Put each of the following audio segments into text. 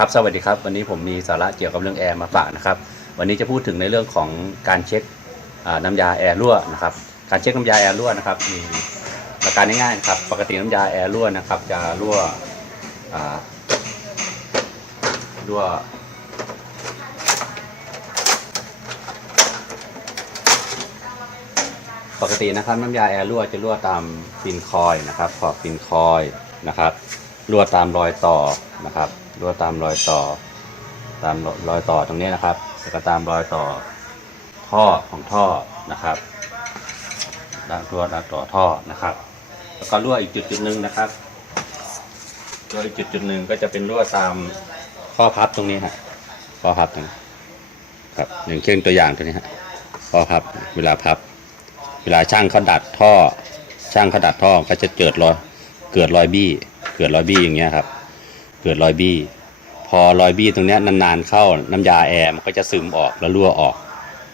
ครับสวัสดีครับ วันนี้ผมมีสาระเกี่ยวกับเรื่องแอร์มาฝากนะครับ วันนี้จะพูดถึงในเรื่องของการเช็คน้ำยาแอร์รั่วนะครับ การเช็คน้ำยาแอร์รั่วนะครับมีหลักการง่ายๆครับปกติน้ำยาแอร์รั่วนะครับจะรั่วรั่วปกตินะครับน้ำยาแอร์รั่วจะรั่วตามฟินคอยนะครับขอบฟินคอยนะครับรั่วตามรอยต่อนะครับ รั่วตามรอยต่อ ตามรอยต่อตรงนี้นะครับแล้วก็ตามรอยต่อท่อของท่อนะครับด้านรั่วด้านต่อท่อนะครับ แล้วก็รั่วอีกจุดจุดหนึ่งนะครับรั่วอีกจุดจุดหนึ่งก็จะเป็นรั่วตามข้อพับตรงนี้ฮะข้อพับตรงนี้ครับหนึ่งเครื่องตัวอย่างตัวนี้ฮะข้อพับเวลาพับ เวลาช่างเขาดัดท่อ ช่างเขาดัดท่อก็จะเกิดรอยเกิดรอยบี้ เกิดรอยบี้อย่างเงี้ยครับ เกิดรอยบี้ พอรอยบี้ตรงนี้นานๆเข้าน้ำยาแอร์มันก็จะซึมออกแล้วรั่วออก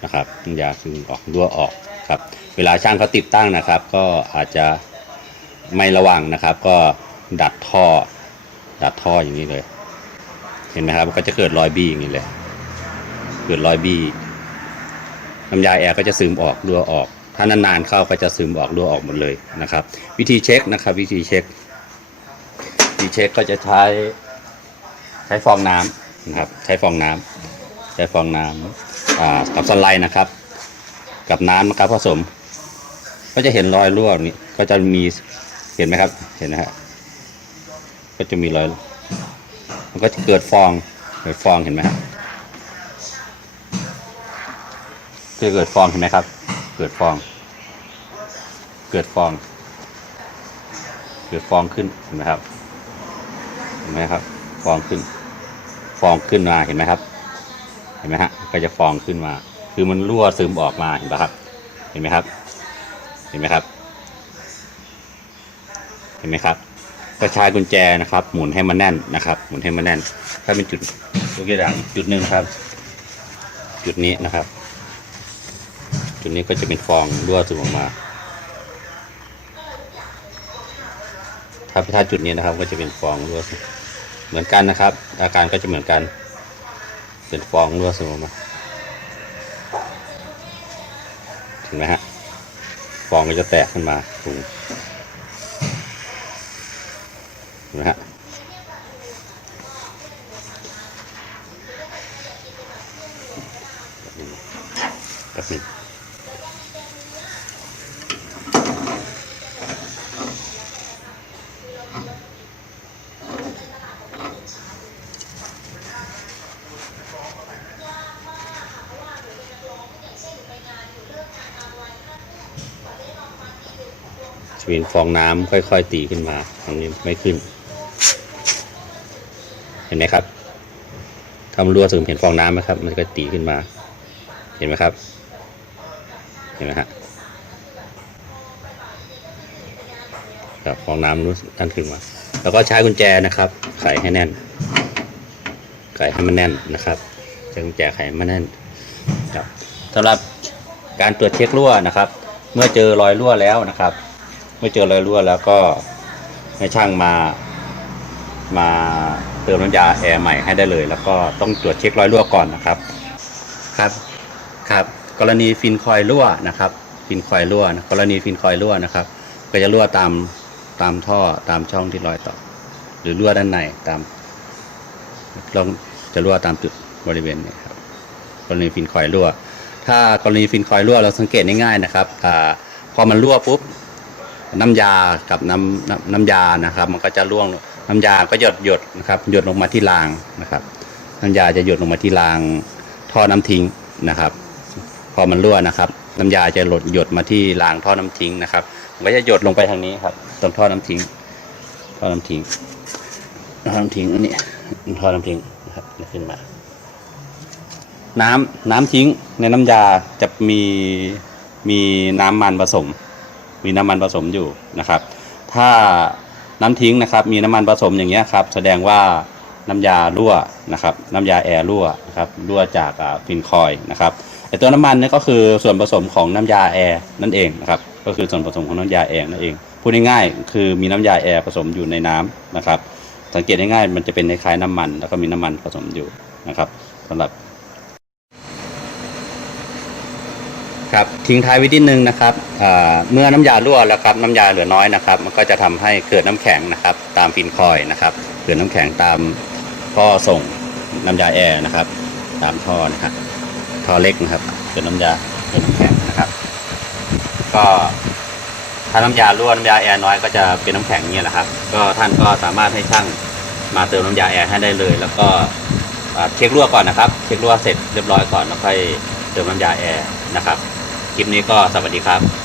นะครับน้ำยาซึมออกรั่วออกครับเวลาช่างเขาติดตั้งนะครับ ก็อาจจะไม่ระวังนะครับ ก็ดัดท่อ ดัดท่ออย่างนี้เลย เห็นไหมครับก็จะเกิดรอยบี้อย่างนี้เลยเกิดรอยบี้น้ำยาแอร์ก็จะซึมออกรั่วออกถ้านานๆเข้าก็จะซึมออกรั่วออกหมดเลยนะครับ วิธีเช็คนะครับ วิธีเช็ควิธีเช็คก็จะใช้ ใช้ฟองน้ำนะครับ ใช้ฟองน้ำใช้ฟองน้ำกับสไลด์นะครับ กับน้ำนะครับผสม ก็จะเห็นรอยรั่วนี้ก็จะมีเห็นไหมครับ เห็นนะฮะก็จะมีรอยมันก็จะเกิดฟองเกิดฟองเห็นไหมครับคือเกิดฟองเห็นไหมครับ เกิดฟอง เกิดฟอง เกิดฟองขึ้นเห็นไหมครับเห็นไหมครับ ฟองขึ้น ฟองขึ้นมาเห็นไหมครับ เห็นไหมฮะก็จะฟองขึ้นมา คือมันรั่วซึมออกมาเห็นปะครับ เห็นไหมครับ เห็นไหมครับ เห็นไหมครับก็ใช้กุญแจนะครับ หมุนให้มันแน่นนะครับ หมุนให้มันแน่น ถ้าเป็นจุดยกตัวอย่างจุดหนึ่งครับ จุดนี้นะครับ จุดนี้ก็จะเป็นฟองรั่วซึมออกมาถ้าถ้าจุดนี้นะครับก็จะเป็นฟองรั่วซึม เหมือนกันนะครับ อาการก็จะเหมือนกัน เป็นฟองรั่วซึมออกมาเห็นไหมฮะฟองก็จะแตกขึ้นมาถุงเห็นไหมฮะแบบนี้ จะเป็นฟองน้ำค่อย ๆ ตีขึ้นมาตรงนี้ไม่ขึ้น เห็นไหมครับทำรั่วซึมเห็นฟองน้ำไหมครับ มันก็ตีขึ้นมา เห็นไหมครับ เห็นไหมฮะครับฟองน้ำรู้นั่นขึ้นมา แล้วก็ใช้กุญแจนะครับ ไขให้แน่น ไขให้มันแน่นนะครับใช้กุญแจไขให้มันแน่นครับสำหรับการตรวจเช็ครั่วนะครับ เมื่อเจอรอยรั่วแล้วนะครับ เมื่อเจอรอยรั่วแล้วก็ให้ช่างมา มาเติมน้ำยาแอร์ใหม่ให้ได้เลย แล้วก็ต้องตรวจเช็ครอยรั่วก่อนนะครับ ครับครับกรณีฟินคอยรั่วนะครับ ฟินคอยรั่วนะกรณีฟินคอยรั่วนะครับ ก็จะรั่วตามตามท่อตามช่องที่รอยต่อ หรือรั่วด้านในตามลองจะรั่วตามจุดบริเวณนี้ครับกรณีฟินคอยรั่ว ถ้ากรณีฟินคอยรั่วเราสังเกตง่ายๆนะครับอาพอมันรั่วปุ๊บ น้ำยากับน้ำน้ำน้ำยานะครับ มันก็จะร่วงน้ำยาก็หยดหยดนะครับหยดลงมาที่รางนะครับ น้ำยาจะหยดลงมาที่รางท่อน้ำทิ้งนะครับ พอมันรั่วนะครับ น้ำยาจะหลดหยดมาที่รางท่อน้ำทิ้งนะครับมันก็จะหยดลงไปทางนี้ครับตรงท่อน้ำทิ้ง ท่อน้ำทิ้งท่อน้ำทิ้งอันนี้ท่อน้ำทิ้งนะครับขึ้นมา น้ำน้ำทิ้งในน้ำยาจะมีมีน้ำมันผสม มีน้ำมันผสมอยู่นะครับ ถ้าน้ำทิ้งนะครับ มีน้ำมันผสมอย่างเงี้ยครับ แสดงว่าน้ำยารั่วนะครับ น้ำยาแอร์รั่วนะครับรั่วจากฟินคอยนะครับไอตัวน้ำมันนี่ก็คือส่วนผสมของน้ำยาแอร์นั่นเองนะครับ ก็คือส่วนผสมของน้ำยาแอร์นั่นเองพูดง่ายๆคือมีน้ำยาแอร์ผสมอยู่ในน้ำนะครับ สังเกตง่ายๆมันจะเป็นคล้ายๆน้ำมัน แล้วก็มีน้ำมันผสมอยู่นะครับสำหรับ ครับทิ้งท้ายไว้ที่หนึ่งนะครับเมื่อน้ำยารั่วแล้วครับน้ำยาเหลือน้อยนะครับ มันก็จะทำให้เกิดน้ำแข็งนะครับ ตามฟินคอยล์นะครับเกิดน้ำแข็งตามท่อส่งน้ำยาแอร์นะครับ ตามท่อนะครับท่อเล็กนะครับเกิดน้ำยาเกิดน้ำแข็งนะครับ ก็ถ้าน้ำยารั่วน้ำยาแอร์น้อยก็จะเป็นน้ำแข็งเนี่ยแหละครับ ก็ท่านก็สามารถให้ช่างมาเติมน้ำยาแอร์ให้ได้เลย แล้วก็เช็ครั่วก่อนนะครับ เช็ครั่วเสร็จเรียบร้อยก่อนแล้วค่อยเติมน้ำยาแอร์นะครับ คลิปนี้ก็สวัสดีครับ